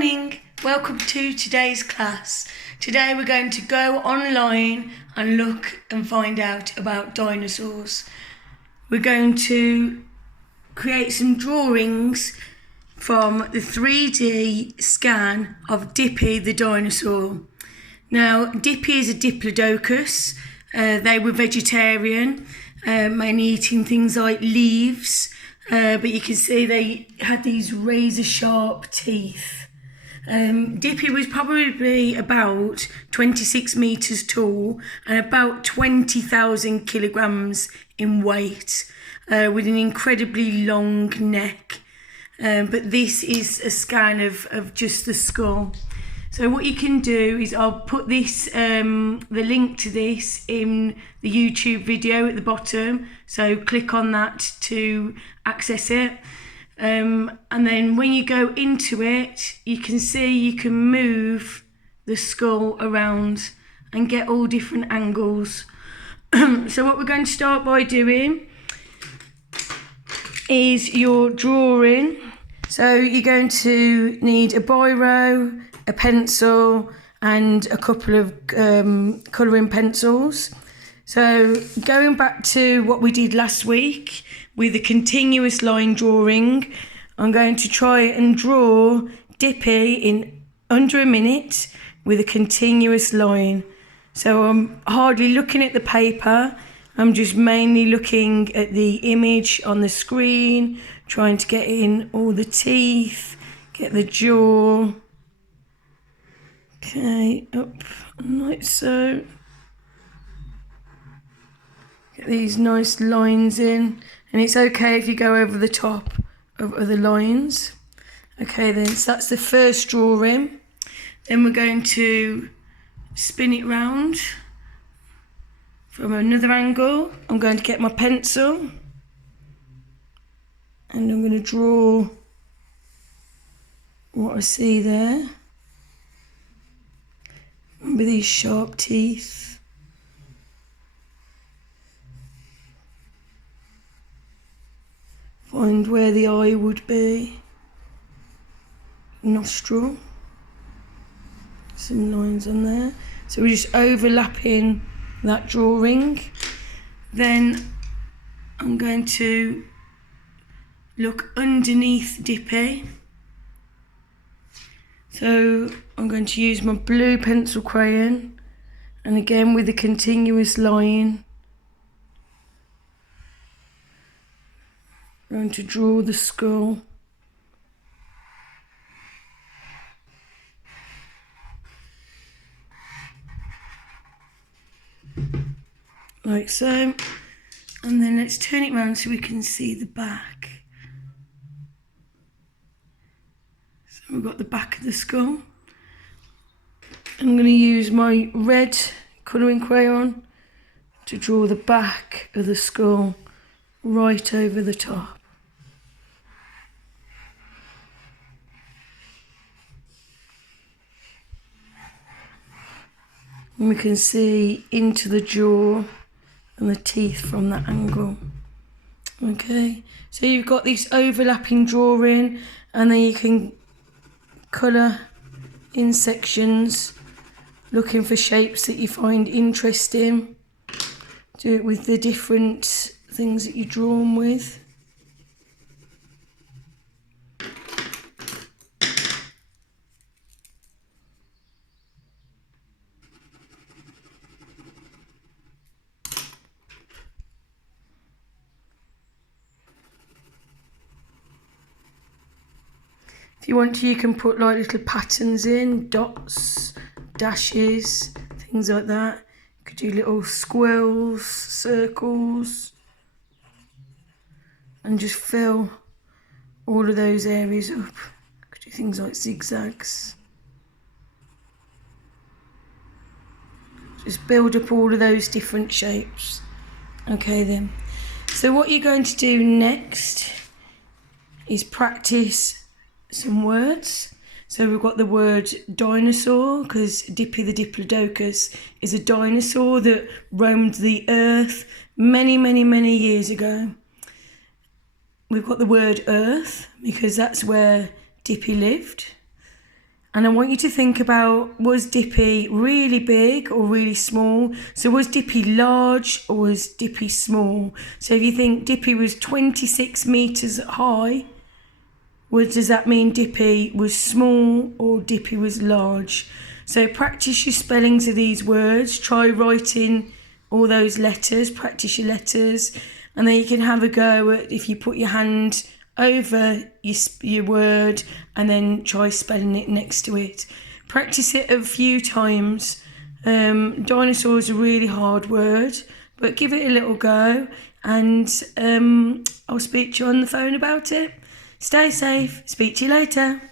morning, welcome to today's class. Today we're going to go online and look and find out about dinosaurs. We're going to create some drawings from the 3D scan of Dippy the dinosaur. Now, Dippy is a diplodocus. They were vegetarian, mainly eating things like leaves. But you can see they had these razor sharp teeth. Dippy was probably about 26 metres tall and about 20,000 kilograms in weight, with an incredibly long neck. But this is a scan of just the skull. So what you can do is I'll put this, the link to this in the YouTube video at the bottom. So click on that to access it. And then when you go into it, you can see you can move the skull around and get all different angles. So what we're going to start by doing is your drawing. So you're going to need a biro, a pencil and a couple of colouring pencils. So going back to what we did last week with the continuous line drawing, I'm going to try and draw Dippy in under a minute with a continuous line. So I'm hardly looking at the paper, I'm just mainly looking at the image on the screen, trying to get in all the teeth, get the jaw. Okay, up like so. Get these nice lines in, and it's okay if you go over the top of other lines. Okay then, so that's the first drawing. Then we're going to spin it round from another angle. I'm going to get my pencil and I'm going to draw what I see there. Remember these sharp teeth. Find where the eye would be. Nostril. Some lines on there. So we're just overlapping that drawing. Then I'm going to look underneath Dippy. So I'm going to use my blue pencil crayon, and again with a continuous line, I'm going to draw the skull. Like so. And then let's turn it around so we can see the back. So we've got the back of the skull. I'm going to use my red colouring crayon to draw the back of the skull right over the top. And we can see into the jaw and the teeth from that angle. Okay, so you've got this overlapping drawing, and then you can colour in sections, looking for shapes that you find interesting. Do it with the different things that you're drawn with. If you want to, you can put like little patterns in, dots, dashes, things like that. You could do little squirrels, circles, and just fill all of those areas up. You could do things like zigzags. Just build up all of those different shapes. Okay then. So what you're going to do next is practice some words. So we've got the word dinosaur, because Dippy the diplodocus is a dinosaur that roamed the earth many, many, many years ago. We've got the word earth, because that's where Dippy lived. And I want you to think about, was Dippy really big or really small? So was Dippy large or was Dippy small? So if you think Dippy was 26 metres high, does that mean Dippy was small or Dippy was large? So practice your spellings of these words. Try writing all those letters, practice your letters, and then you can have a go at if you put your hand over your word and then try spelling it next to it. Practice it a few times. Dinosaur is a really hard word, but give it a little go, and I'll speak to you on the phone about it. Stay safe. Speak to you later.